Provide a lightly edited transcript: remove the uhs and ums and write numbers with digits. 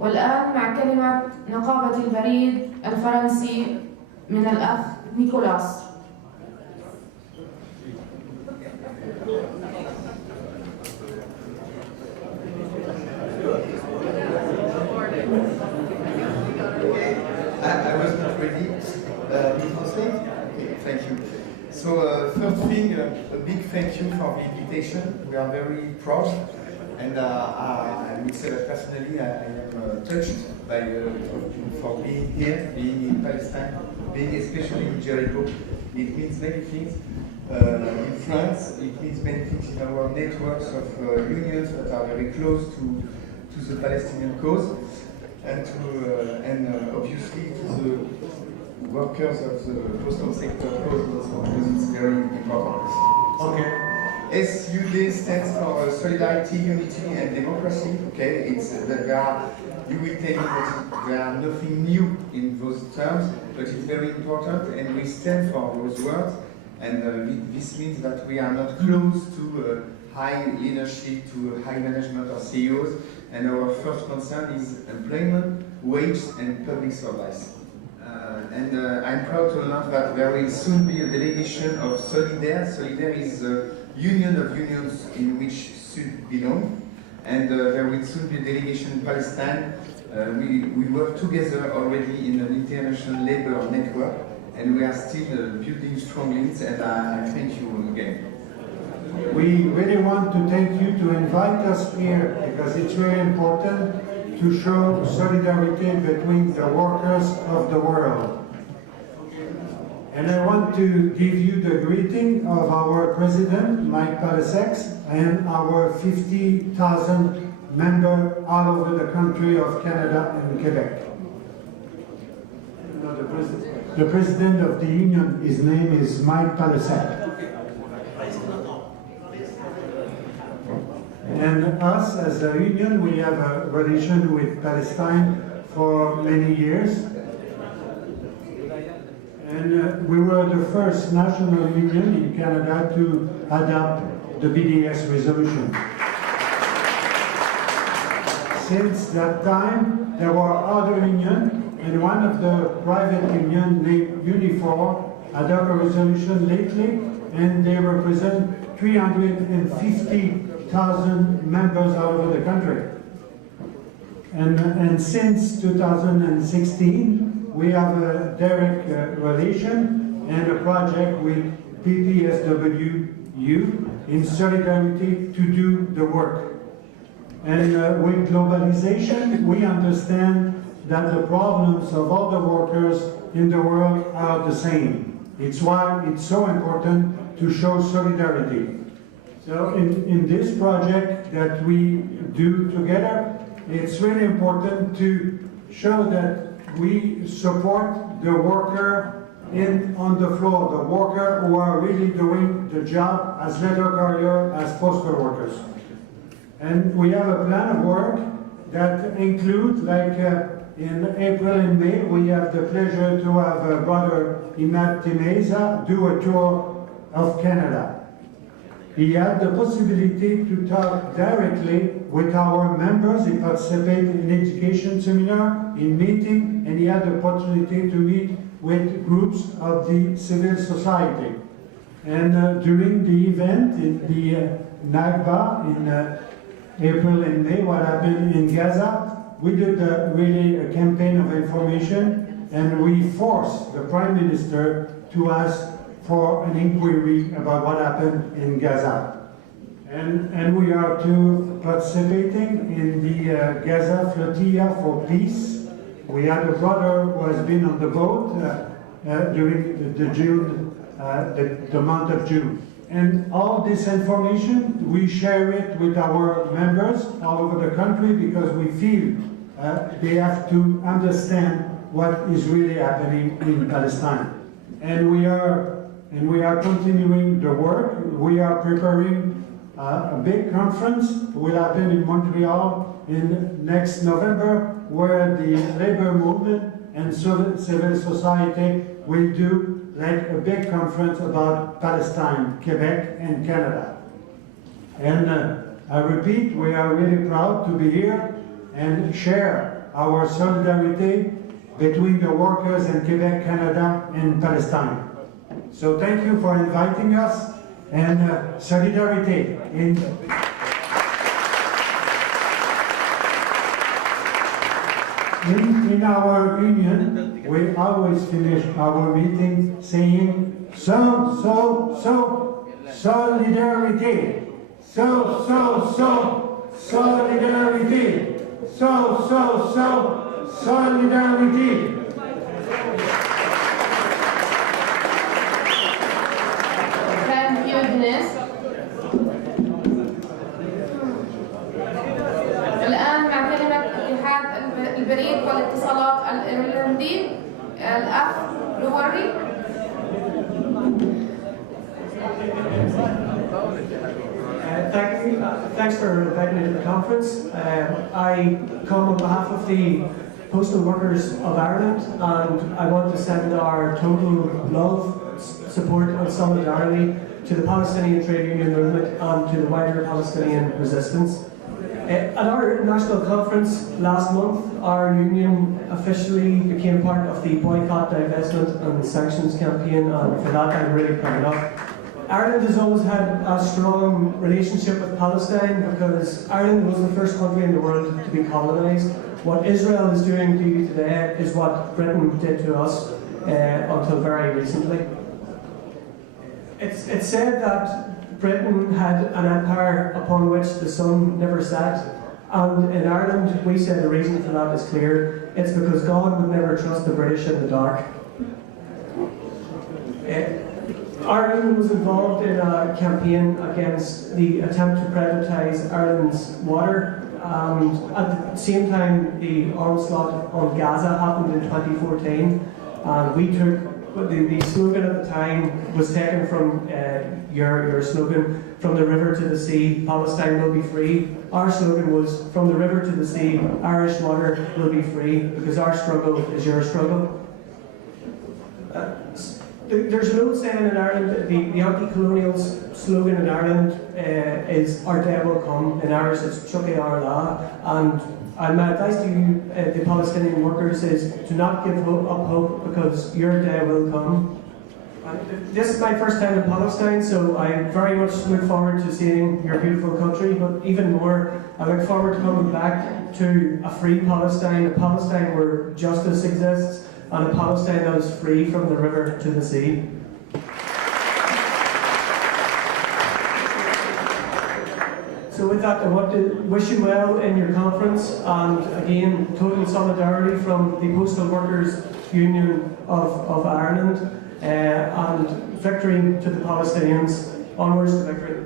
والآن مع كلمة نقابة البريد الفرنسي من الأخ نيكولاس. I was not ready. Translate? Okay, thank you. So first thing, a big thank you for the invitation. We are very proud, and I would say that personally I am touched by for being here, being in Palestine, being especially in Jericho. It means many things. In France, it means many things in our networks of unions that are very close to the Palestinian cause, and obviously to the workers of the postal sector cause also, because it's very important. Okay. SUD stands for Solidarity, Unity and Democracy. Okay, it's that you will tell me that there are nothing new in those terms, but it's very important, and we stand for those words. And this means that we are not close to high leadership, to high management or CEOs, and our first concern is employment, wage, and public service. And I'm proud to announce that there will soon be a delegation of Solidaire. Solidaire is a union of unions in which Sud belong, and there will soon be a delegation in Palestine. We work together already in an international labor network, and we are still building strong links, and I thank you again. We really want to thank you to invite us here, because it's really important to show solidarity between the workers of the world. And I want to give you the greeting of our president, Mike Palasex, and our 50,000 members all over the country of Canada and Quebec. The president of the union, his name is Mike Palasex. And us, as a union, we have a relation with Palestine for many years. And we were the first national union in Canada to adopt the BDS resolution. Since that time, there were other unions, and one of the private unions named Unifor adopted a resolution lately, and they represent 350,000 members all over the country. And since 2016, we have a direct relation and a project with PPSWU in solidarity to do the work. And with globalization, we understand that the problems of all the workers in the world are the same. It's why it's so important to show solidarity. So in this project that we do together, it's really important to show that we support the worker on the floor, the worker who are really doing the job as letter carrier, as postal workers. And we have a plan of work that includes, like in April and May, we have the pleasure to have Brother Imad Timeza do a tour of Canada. He had the possibility to talk directly with our members. He participated in education seminar, in meeting, and he had the opportunity to meet with groups of the civil society. And during the event in the Nakba in April and May, what happened in Gaza, we did really a campaign of information, and we forced the Prime Minister to ask for an inquiry about what happened in Gaza. And we are too participating in the Gaza Flotilla for Peace. We had a brother who has been on the boat during the month of June. And all this information, we share it with our members all over the country, because we feel they have to understand what is really happening in Palestine. And we are continuing the work. We are preparing a big conference. It will happen in Montreal in next November, where the labor movement and civil society will do like a big conference about Palestine, Quebec, and Canada. And I repeat, we are really proud to be here and share our solidarity between the workers in Quebec, Canada, and Palestine. So thank you for inviting us, and solidarity. In our union, we always finish our meeting saying, solidarity. Solidarity. Solidarity. Thank you, Dennis. الآن مع كلمة اتحاد البريد والاتصالات الإيرلندي الأخ لوري. Thanks for inviting me to the conference. I come on behalf of the Postal Workers of Ireland, and I want to send our total love, support and solidarity to the Palestinian trade union movement and to the wider Palestinian resistance. At our national conference last month, our union officially became part of the boycott, divestment and sanctions campaign, and for that I'm really proud of. Ireland has always had a strong relationship with Palestine because Ireland was the first country in the world to be colonised. What Israel is doing to you today is what Britain did to us until very recently. It's said that Britain had an empire upon which the sun never set, and in Ireland we say the reason for that is clear. It's because God would never trust the British in the dark. Our union was involved in a campaign against the attempt to privatise Ireland's water, and at the same time the onslaught on Gaza happened in 2014, and we took the slogan at the time was taken from your slogan, from the river to the sea, Palestine will be free. Our slogan was from the river to the sea, Irish water will be free, because our struggle is your struggle. There's an old saying in Ireland, the anti-colonial slogan in Ireland is our day will come. In Irish it's CWU-Ir, and my advice to you, the Palestinian workers, is to not give up hope, because your day will come. This is my first time in Palestine, so I very much look forward to seeing your beautiful country, but even more, I look forward to coming back to a free Palestine, a Palestine where justice exists, and a Palestine that is free from the river to the sea. So with that, I want to wish you well in your conference, and again, total solidarity from the Postal Workers Union of Ireland, and victory to the Palestinians. Onwards to victory.